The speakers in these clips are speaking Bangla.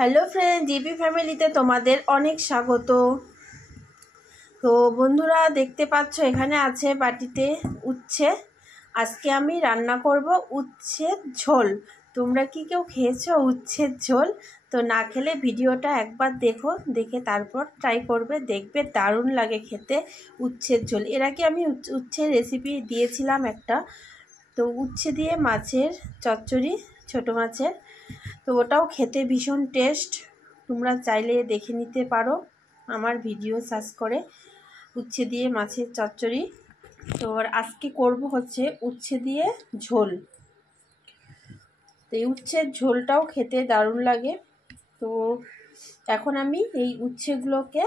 হ্যালো ফ্রেন্ড, জিপি ফ্যামিলিতে তোমাদের অনেক স্বাগত। তো বন্ধুরা, দেখতে পাচ্ছ এখানে আছে বাটিতে উচ্ছে। আজকে আমি রান্না করব উচ্ছের ঝোল। তোমরা কি কেউ খেয়েছো উচ্ছের ঝোল? তো না খেলে ভিডিওটা একবার দেখো, দেখে তারপর ট্রাই করবে, দেখবে দারুণ লাগে খেতে উচ্ছের ঝোল। এর আগে আমি উচ্ছের রেসিপি দিয়েছিলাম একটা, তো উচ্ছে দিয়ে মাছের চচ্চড়ি, ছোটো মাছের, তো ওটাও খেতে ভীষণ টেস্ট। তোমরা চাইলে দেখে নিতে পারো আমার ভিডিও সার্চ করে, উচ্ছে দিয়ে মাছের চচ্চড়ি। তো আজকে করব হচ্ছে উচ্ছে দিয়ে ঝোল। তো এই উচ্ছের ঝোলটাও খেতে দারুণ লাগে। তো এখন আমি এই উচ্ছেগুলোকে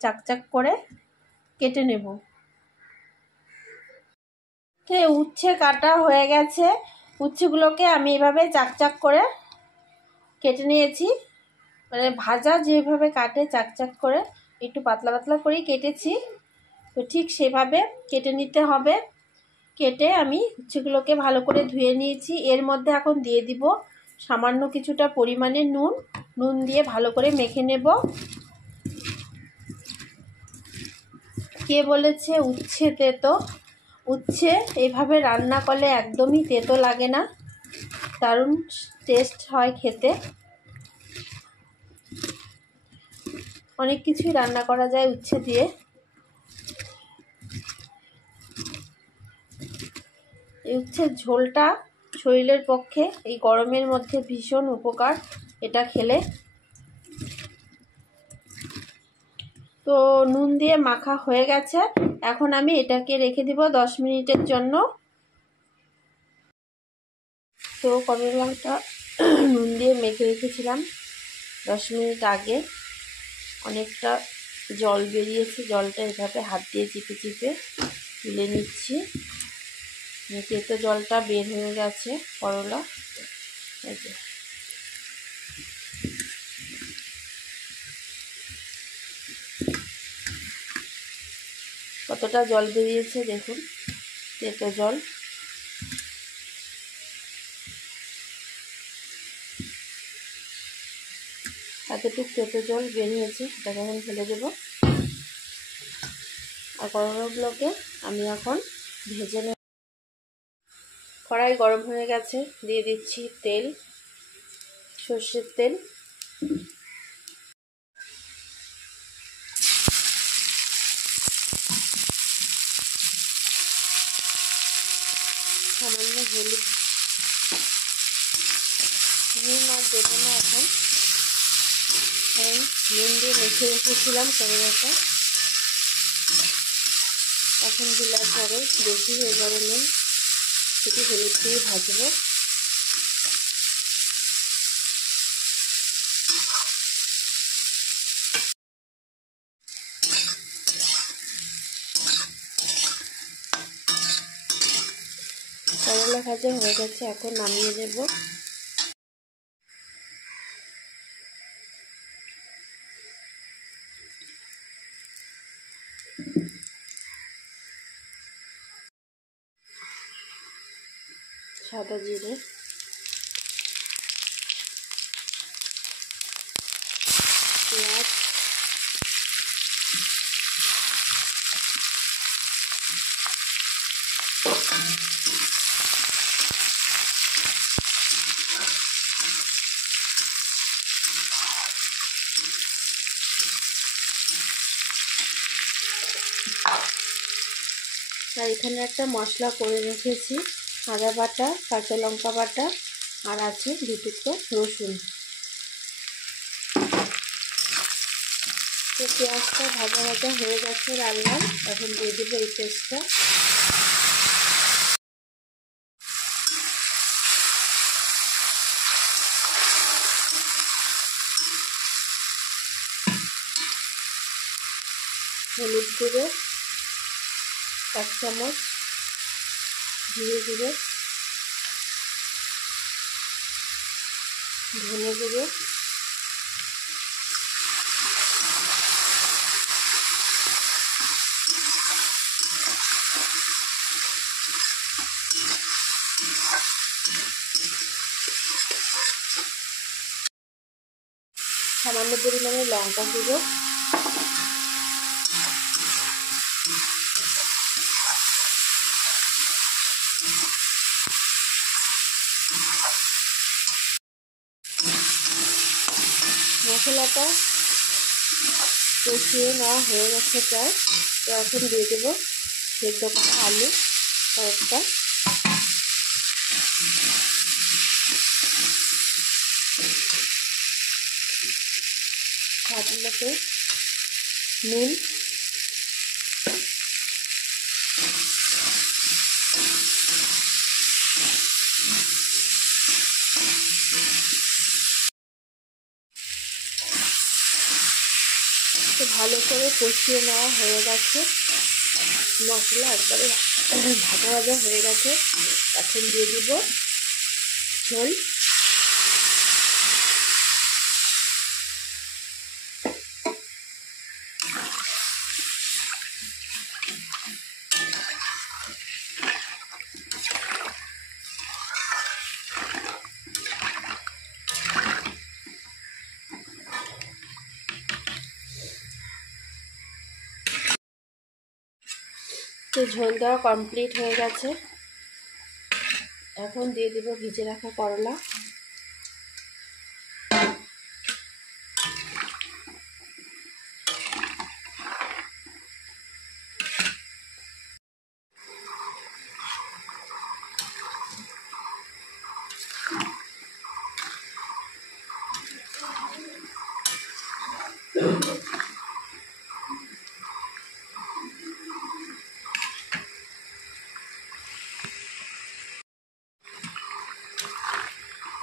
চাকচাক করে কেটে নেব। তো উচ্ছে কাটা হয়ে গেছে, উচ্ছেগুলোকে আমি এভাবে চাকচাক করে কেটে নিয়েছি। মানে ভাজা যেভাবে কাটে চাকচাক করে, একটু পাতলা পাতলা করেই কেটেছি। তো ঠিক সেভাবে কেটে নিতে হবে। কেটে আমি উচ্ছেগুলোকে ভালো করে ধুয়ে নিয়েছি। এর মধ্যে এখন দিয়ে দিব সামান্য কিছুটা পরিমাণে নুন দিয়ে ভালো করে মেখে নেব। কে বলেছে উচ্ছে তেতো? উচ্ছে এভাবে রান্না করলে একদমই তেতো লাগে না, দারুণ টেস্ট হয় খেতে। অনেক কিছুই রান্না করা যায় উচ্ছে দিয়ে। এই উচ্ছের ঝোলটা শরীরের পক্ষে এই গরমের মধ্যে ভীষণ উপকার এটা খেলে। তো নুন দিয়ে মাখা হয়ে গেছে, এখন আমি এটাকে রেখে দিব 10 মিনিটের জন্য। তো করলাটা নুন দিয়ে মেখে রেখেছিলাম 10 মিনিট আগে। অনেকটা জল বেরিয়েছে, জলটা এভাবে হাত দিয়ে চিপে চিপে তুলে নিচ্ছি। তেতো জলটা বের হয়ে গেছে করলা। এই যে কতটা জল বেরিয়েছে দেখুন, তেতো জল। এতটুকু তেতো জল বেরিয়েছে, সেটাকে এখন ফেলে দেবো। আর করলাগুলোকে আমি এখন ভেজে নেব। কড়াই গরম হয়ে গেছে, দিয়ে দিচ্ছি তেল, সর্ষের তেল। সামান্য হলুদ, নুন আর দেবো না এখন, কারণ নুন দিয়ে মেখে রেখেছিলাম করলাটা। এখন দিলে পরে বেশি হয়ে যাবে নুন, একটু হলুদ দিয়ে ভাজবো। করলা ভাজা হয়ে গেছে, এখন নামিয়ে দেব। সাদা জিরে, পেঁয়াজ, আর এখানে একটা মশলা করে রেখেছি, আদা বাটা, কাঁচা লঙ্কা বাটা, আর আছে 2 টুকরো রসুন। তো পেঁয়াজটা ভাজা ভাজা হয়ে গেছে লাল লাল, এখন দিয়ে দেবো এই পেস্টটা। হলুদ গুঁড়ো 1 চামচ, জিরে গুঁড়ো, ধনে গুঁড়ো, সামান্য পরিমাণে লঙ্কা গুঁড়ো, মশলাটা কষিয়ে নেওয়া হয়ে গেছে প্রায়। তো এখন দিয়ে দেবো সেদ্ধ করা আলু কয়েকটা, স্বাদ মতো নুন, তো ভালো করে কষিয়ে নেওয়া হয়ে গেছে, মশলা একবারে ভাজা ভাজা হয়ে গেছে। এখন দিয়ে দিব ঝোল, তো ঝোল দেওয়া কমপ্লিট হয়ে গেছে। এখন দিয়ে দেব ভিজে রাখা করলা,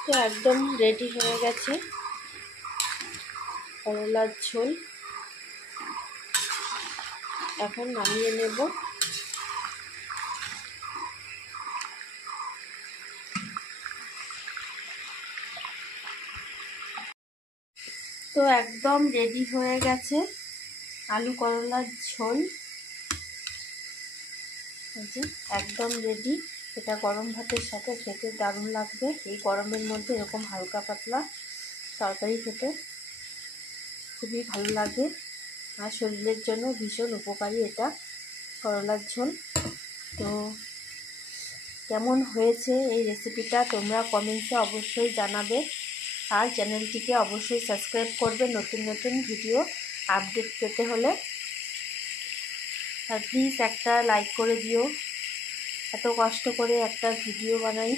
তো একদম রেডি হয়ে গেছে করলার ঝোল। এখন নামিয়ে নেব। তো একদম রেডি হয়ে গেছে আলু করলার ঝোল, একদম রেডি। এটা গরম ভাতের সাথে খেতে দারুণ লাগবে। এই গরমের মধ্যে এরকম হালকা পাতলা তরকারি খেতে খুবই ভালো লাগে, আর শরীরের জন্য ভীষণ উপকারী এটা করলার ঝোল। তো কেমন হয়েছে এই রেসিপিটা তোমরা কমেন্টসে অবশ্যই জানাবে, আর চ্যানেলটিকে অবশ্যই সাবস্ক্রাইব করবে নতুন নতুন ভিডিও আপডেট পেতে হলে। আর প্লিজ একটা লাইক করে দিও, এত কষ্ট করে একটা ভিডিও বানাই,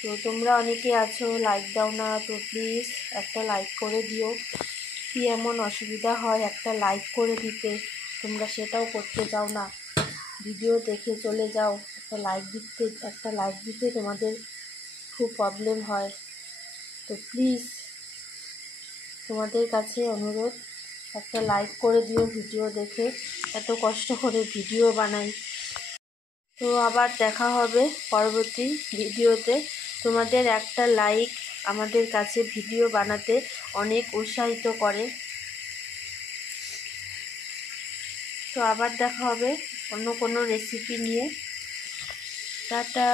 তো তোমরা অনেকে আছো লাইক দাও না, তো প্লিজ একটা লাইক করে দিও। কি এমন অসুবিধা হয় একটা লাইক করে দিতে, তোমরা সেটাও করতে যাও না, ভিডিও দেখে চলে যাও। একটা লাইক দিতে তোমাদের খুব প্রবলেম হয়। তো প্লিজ তোমাদের কাছে অনুরোধ, একটা লাইক করে দিও ভিডিও দেখে, এত কষ্ট করে ভিডিও বানাই। তো আবার দেখা হবে পরবর্তী ভিডিওতে। তোমাদের একটা লাইক আমাদের কাছে ভিডিও বানাতে অনেক উৎসাহিত করে। তো আবার দেখা হবে অন্য কোনো রেসিপি নিয়ে। টাটা।